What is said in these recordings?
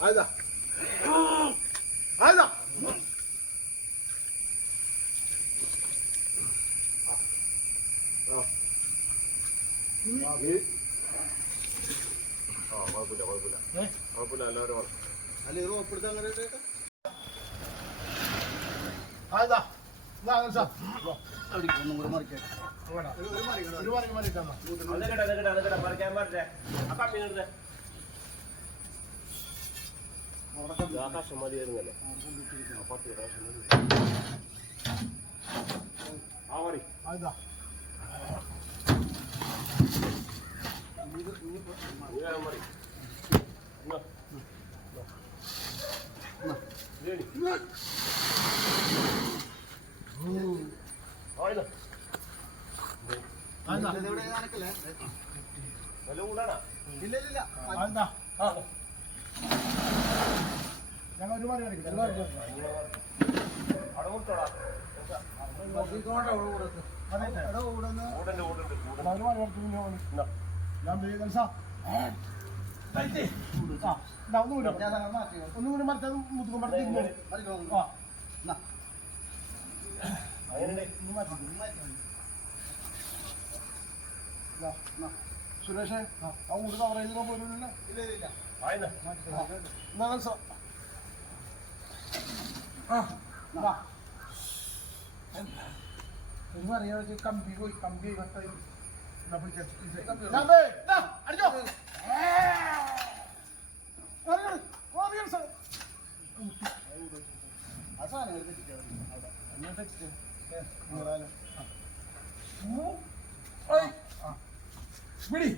മറിയിട്ടാ പറിക്കാൻ പാടില്ലേ അപ്പൊ പിന്നെ ആകാശം മതിയായിരുന്നല്ലേ ആ മതി hayda. നീ മതി എന്നാ. ഇതേനി. ആ, ഇതാ. hayda. നല്ല ഊടാണാ hayda. ഞങ്ങൾ ഒരു എന്നാ ഒരു മറി മറിച്ച് മുന്നേ പോണി. എന്നാ. ഞാൻ വേഗം ഇല്ല ടൈറ്റ്. ആ, ഒന്ന് മാറ്റി. ഇതാ, എന്നാ. സുരേഷേ ആ. ഊട് കവർ ചെയ്ത് പോരുന്നില്ല ആയിന്നാ എന്നാ സാ. ആ, മറിയാ കമ്പി പോയി കമ്പി കട്ടായി അടിച്ചോ. മറികട് സാർ. അങ്ങോട്ട് വെച്ചിട്ട്. ഏ, ഇങ്ങോട്ടാണ്. ആ. മൂ. ഓയ്. ആ. പിടി.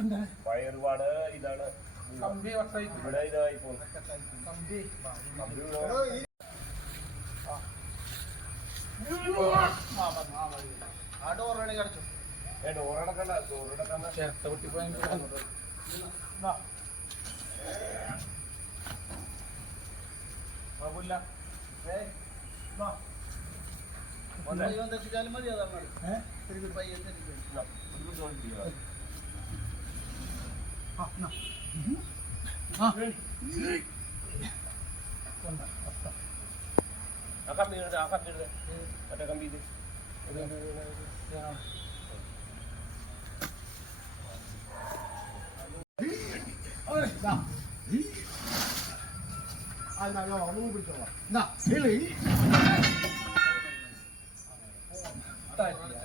എന്താ? പയറുപാട് ഇതാണ് കമ്പി ഇവിടെ ഇതായി പോകും കമ്പി കമ്പി ആ ഡോറാണ് കടച്ചു ഏ ഡോറടക്കണ്ട ഡോറടക്കണ്ട ചേർത്ത മറ്റേ കമ്പി ഇടണ്ട, ഇടണ്ട. മറ്റേ കമ്പി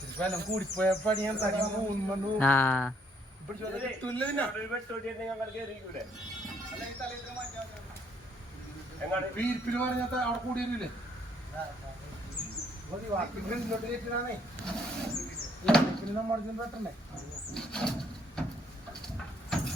ഇത് വെള്ളം കൂടിപ്പോയ പണിയാൻ തടി മൂന്ന് വീർപ്പിൽ പറഞ്ഞാൽ അവിടെ കൂടി വരില്ലേ ഇങ്ങോട്ട് പിന്നെ നമ്മൾ പെട്ടണ്ടേ